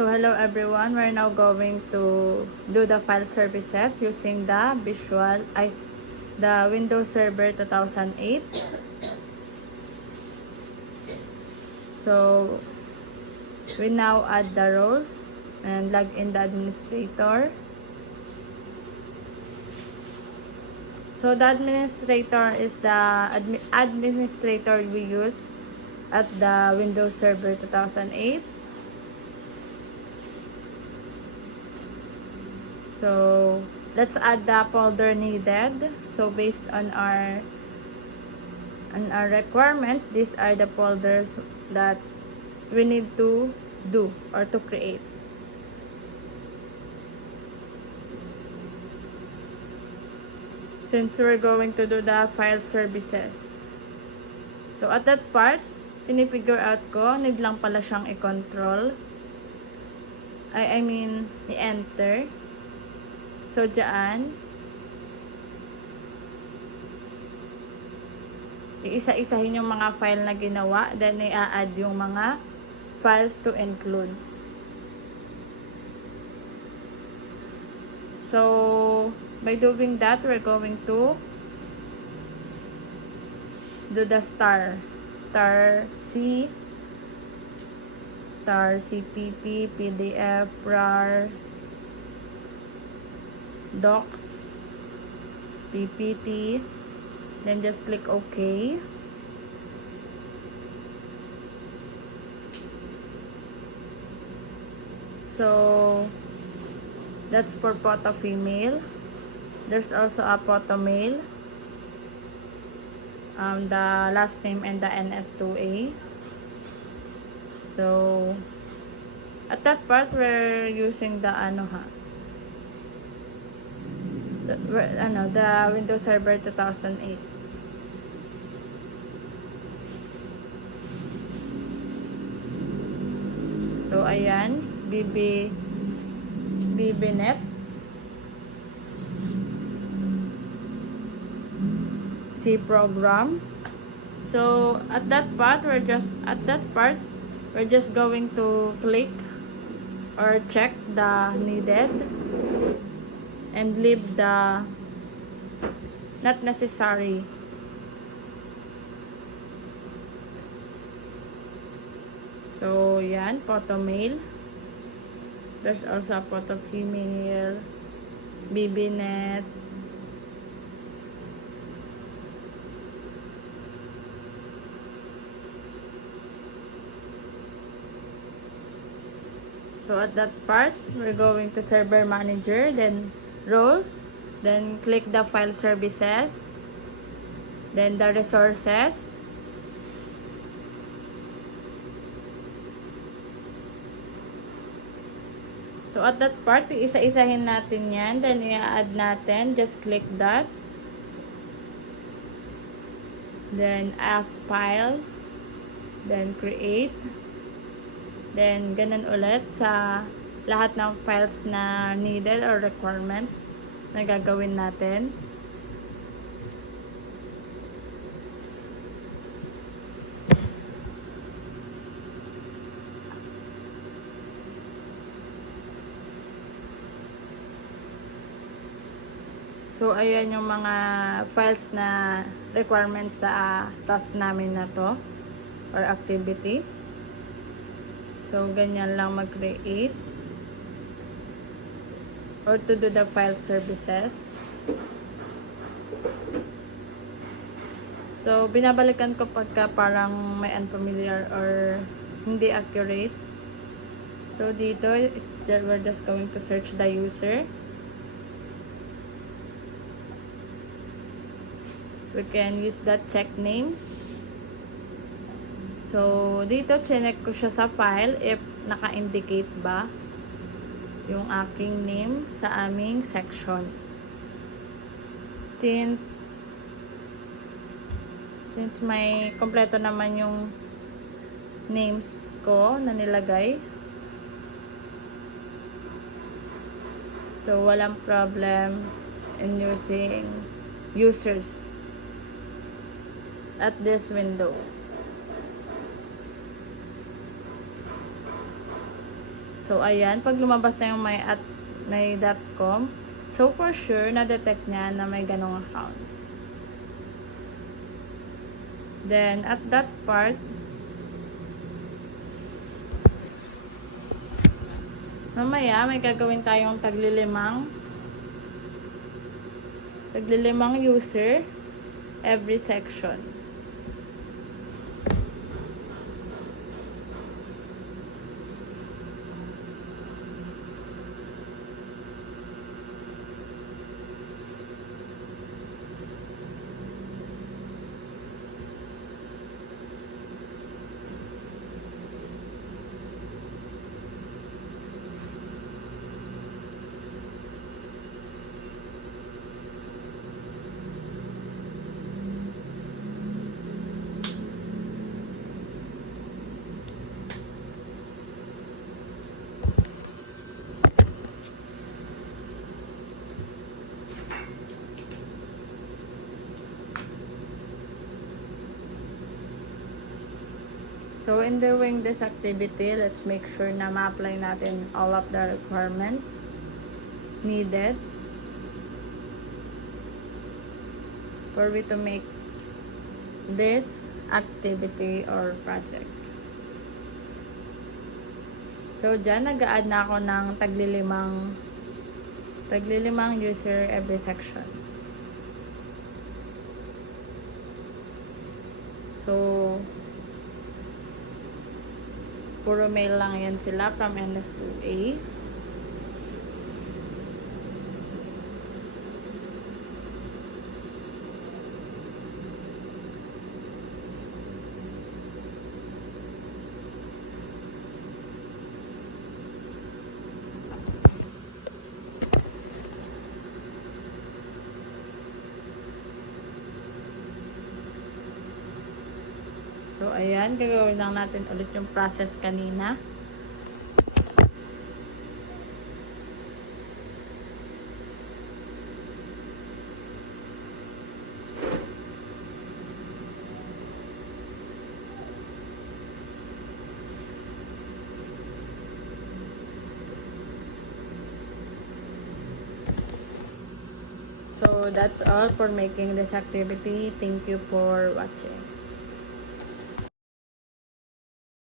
So hello everyone, we're now going to do the file services using the the Windows Server 2008. So we now add the roles and log in the administrator. So the administrator is the administrator we use at the Windows Server 2008. So let's add the folder needed. So based on our requirements, these are the folders that we need to do or to create. Since we're going to do the file services. So at that part, pinifigure out ko, need lang pala siyang i-control. I mean, i-enter. So, dyan, iisa-isahin yung mga file na ginawa, then i-add yung mga files to include. So, by doing that, we're going to do the star C, star CPP, PDF, RAR, Docs, PPT, then just click OK. So that's for photo female. There's also a photo male, the last name and the NS2A. So at that part we're using the the Windows Server 2008. So ayan, BBNet, C programs. So at that part we're just going to click or check the needed and leave the not necessary. So yan, photo male. There's also a photo female, BBNet. So at that part, we're going to server manager, then roles, then click the file services, then the resources, so at that part isa-isahin natin yan, then i-add natin, just click that, then add file, then create, then ganun ulit sa lahat ng files na needed or requirements na gagawin natin. So ayan yung mga files na requirements sa task namin na to or activity. So ganyan lang mag-create or to do the file services. So binabalikan ko pagka parang may unfamiliar or hindi accurate. So dito we're just going to search the user. We can use that check names. So dito chinek ko siya sa file if naka-indicate ba yung aking name sa aming section. Since may kompleto naman yung names ko na nilagay, so walang problem in using users at this window. So, ayan. Pag lumabas na yung may .com, so for sure, na-detect niya na may ganong account. Then, at that part, mamaya, may gagawin tayong taglilimang user every section. So, in doing this activity, let's make sure na ma-apply natin all of the requirements needed for we to make this activity or project. So, dyan, nag-a-add na ako ng taglilimang user every section. So, puro mail lang yan sila from NS to A. So, ayan, gagawin lang natin ulit yung process kanina. So, that's all for making this activity. Thank you for watching.